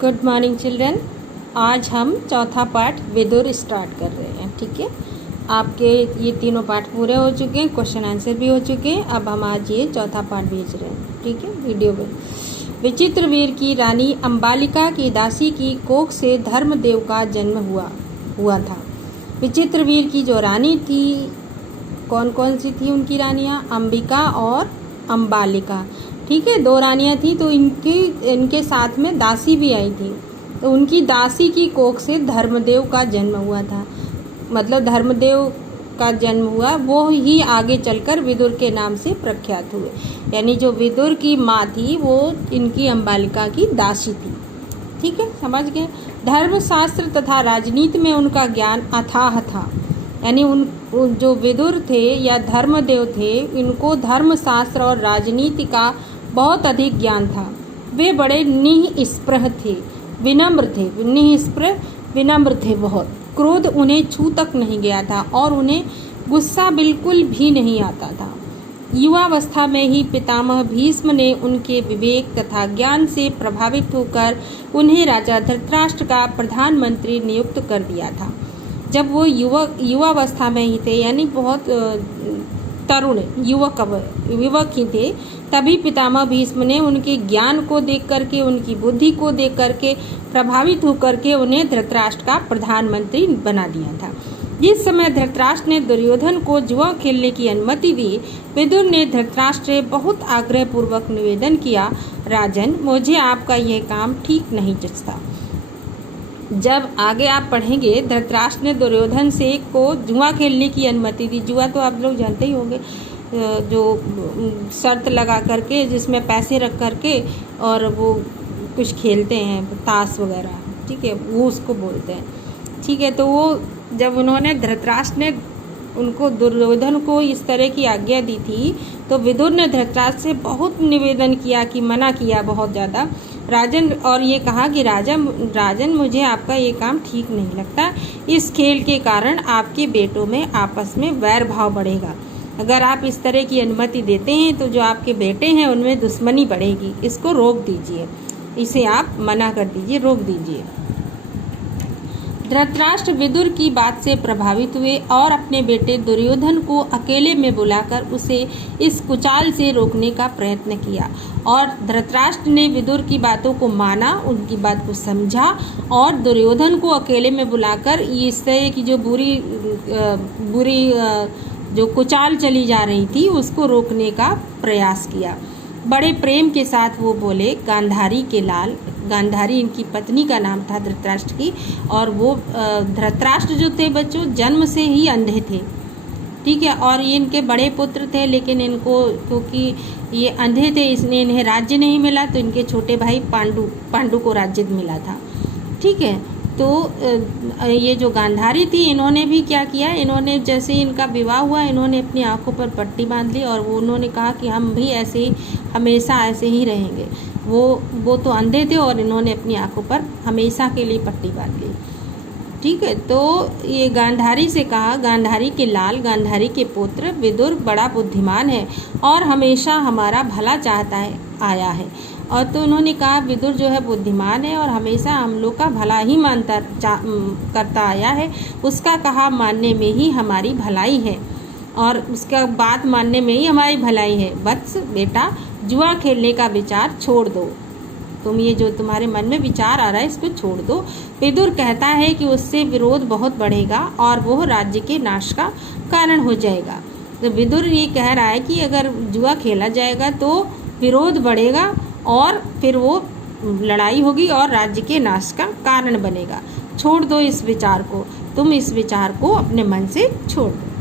Good morning children. आज हम चौथा पाठ विदुर स्टार्ट कर रहे हैं। ठीक है, आपके ये तीनों पाठ पूरे हो चुके हैं, क्वेश्चन आंसर भी हो चुके हैं। अब हम आज ये चौथा पाठ भेज रहे हैं। ठीक है, वीडियो में विचित्रवीर की रानी अंबालिका की दासी की कोख से धर्मदेव का जन्म हुआ था। विचित्रवीर की जो रानी थी, कौन कौन सी थी उनकी रानियाँ? अंबिका और अंबालिका। ठीक है, दो रानियाँ थी, तो इनके साथ में दासी भी आई थी। तो उनकी दासी की कोख से धर्मदेव का जन्म हुआ था। मतलब धर्मदेव का जन्म हुआ, वो ही आगे चलकर विदुर के नाम से प्रख्यात हुए। यानी जो विदुर की माँ थी वो इनकी अंबालिका की दासी थी। ठीक है, समझ गए। धर्मशास्त्र तथा राजनीति में उनका ज्ञान अथाह था। यानी उन जो विदुर थे या धर्मदेव थे, इनको धर्मशास्त्र और राजनीति का बहुत अधिक ज्ञान था। वे बड़े निःस्पृह थे, विनम्र थे। निःस्पृह विनम्र थे बहुत। क्रोध उन्हें छू तक नहीं गया था और उन्हें गुस्सा बिल्कुल भी नहीं आता था। युवावस्था में ही पितामह भीष्म ने उनके विवेक तथा ज्ञान से प्रभावित होकर उन्हें राजा धृतराष्ट्र का प्रधानमंत्री नियुक्त कर दिया था। जब वो युवावस्था में ही थे, यानी बहुत तरुण युवक ही थे, तभी पितामह भीष्म ने उनके ज्ञान को देख करके, उनकी बुद्धि को देख करके प्रभावित होकर के उन्हें धृतराष्ट्र का प्रधानमंत्री बना दिया था। जिस समय धृतराष्ट्र ने दुर्योधन को जुआ खेलने की अनुमति दी, विदुर ने धृतराष्ट्र से बहुत आग्रहपूर्वक निवेदन किया, राजन, मुझे आपका यह काम ठीक नहीं जचता। जब आगे आप पढ़ेंगे, धृतराष्ट्र ने दुर्योधन को जुआ खेलने की अनुमति दी। जुआ तो आप लोग जानते ही होंगे, जो शर्त लगा करके, जिसमें पैसे रख करके और वो कुछ खेलते हैं, ताश वगैरह। ठीक है, वो उसको बोलते हैं। ठीक है, तो वो जब उन्होंने धृतराष्ट्र ने उनको दुर्योधन को इस तरह की आज्ञा दी थी, तो विदुर ने धृतराष्ट्र से बहुत निवेदन किया, कि मना किया बहुत ज़्यादा राजन, और ये कहा कि राजन, मुझे आपका ये काम ठीक नहीं लगता। इस खेल के कारण आपके बेटों में आपस में वैर भाव बढ़ेगा। अगर आप इस तरह की अनुमति देते हैं तो जो आपके बेटे हैं उनमें दुश्मनी बढ़ेगी। इसको रोक दीजिए, इसे आप मना कर दीजिए, रोक दीजिए। धृतराष्ट्र विदुर की बात से प्रभावित हुए और अपने बेटे दुर्योधन को अकेले में बुलाकर उसे इस कुचाल से रोकने का प्रयत्न किया। और धृतराष्ट्र ने विदुर की बातों को माना, उनकी बात को समझा और दुर्योधन को अकेले में बुलाकर इस तरह की जो बुरी जो कुचाल चली जा रही थी उसको रोकने का प्रयास किया। बड़े प्रेम के साथ वो बोले, गांधारी के लाल, गांधारी इनकी पत्नी का नाम था धृतराष्ट्र की, और वो धृतराष्ट्र जो थे बच्चों, जन्म से ही अंधे थे। ठीक है, और ये इनके बड़े पुत्र थे, लेकिन इनको क्योंकि ये अंधे थे इसलिए इन्हें राज्य नहीं मिला, तो इनके छोटे भाई पांडु को राज्य मिला था। ठीक है, तो ये जो गांधारी थी, इन्होंने भी क्या किया, इन्होंने जैसे इनका विवाह हुआ, इन्होंने अपनी आंखों पर पट्टी बांध ली और वो उन्होंने कहा कि हम भी ऐसे ही, हमेशा ऐसे ही रहेंगे। वो तो अंधे थे और इन्होंने अपनी आंखों पर हमेशा के लिए पट्टी बांध ली। ठीक है, तो ये गांधारी से कहा, गांधारी के लाल, गांधारी के पुत्र विदुर बड़ा बुद्धिमान है और हमेशा हमारा भला चाहता है आया है। और तो उन्होंने कहा विदुर जो है बुद्धिमान है और हमेशा हम लोग का भला ही करता आया है। उसका कहा मानने में ही हमारी भलाई है और उसका बात मानने में ही हमारी भलाई है। वत्स बेटा, जुआ खेलने का विचार छोड़ दो। तुम ये जो तुम्हारे मन में विचार आ रहा है इसको छोड़ दो। विदुर कहता है कि उससे विरोध बहुत बढ़ेगा और वह राज्य के नाश का कारण हो जाएगा। तो विदुर ये कह रहा है कि अगर जुआ खेला जाएगा तो विरोध बढ़ेगा और फिर वो लड़ाई होगी और राज्य के नाश का कारण बनेगा। छोड़ दो इस विचार को, तुम इस विचार को अपने मन से छोड़ दो।